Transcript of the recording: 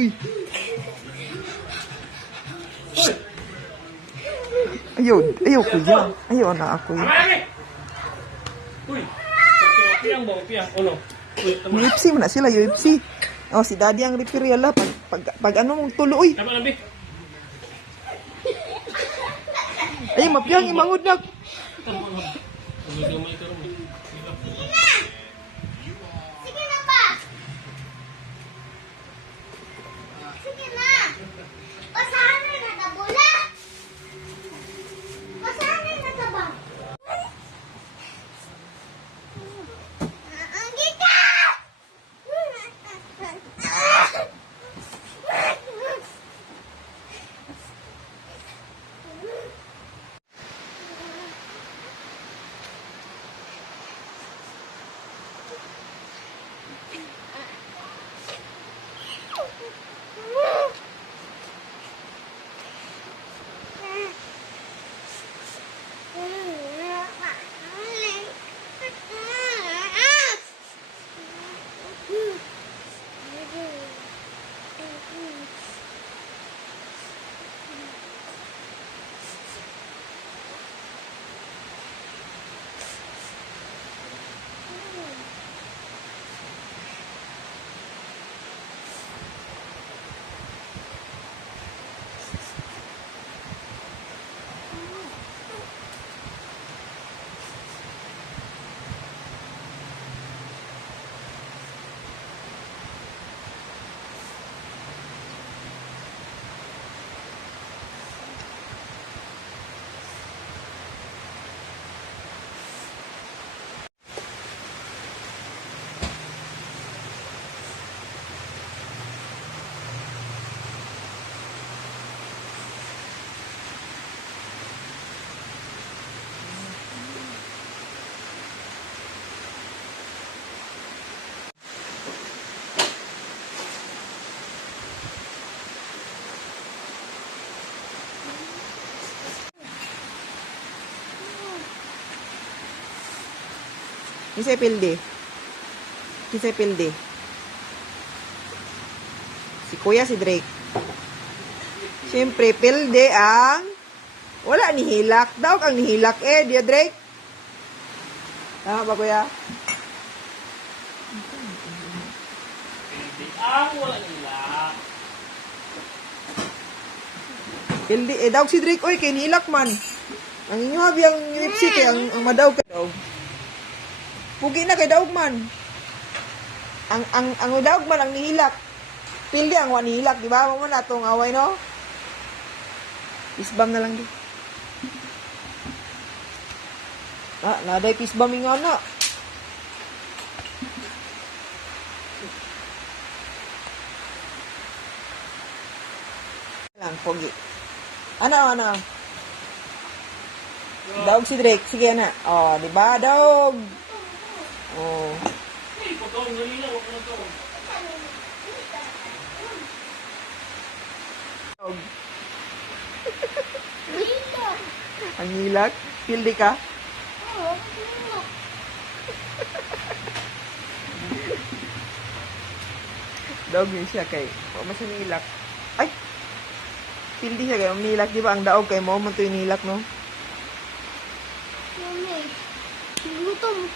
Uy. Ayaw kuya. Ayaw na ako yun. Uy, piang ba? Piang, ulo. UFC mo na sila, UFC. Oh, si daddy ang referee ala. Pag ano mong tulo, uy. Tama na, Bi. Ay, mapiyang imangod na. Sige na pa! Sige na! Basahan na natabula! Basahan na nataba! Ang gita! Kisay pildi. Kisay pildi. Si kuya, si Drake. Siyempre, pildi ang wala ni hilak. Daw ang nihilak dia Drake. Tama ba kuya? Ang wala nila. Pildi, daw si Drake, oy, kay nihilak man. Ang inyo habi ang UFC kay ang madaw ka daw. Pugi na kay daog man. Ang daog man ang nihilak. Pildi ang wa nihilak, di ba? Mo na tong away no. Pisbam na lang di. Naday pisbam nga na. Lang pogi. Ano? Daog si Drake, sige na. Oh, di ba daog? Oh. Hey, pagkawin na nila, huwag na to. Ang hilak? Pildi ka? Daog yun siya kay mas nilak. Ay! Pildi siya kay nilak, di ba? Ang daog kay mo, man to yung nilak, no? Mami, gutom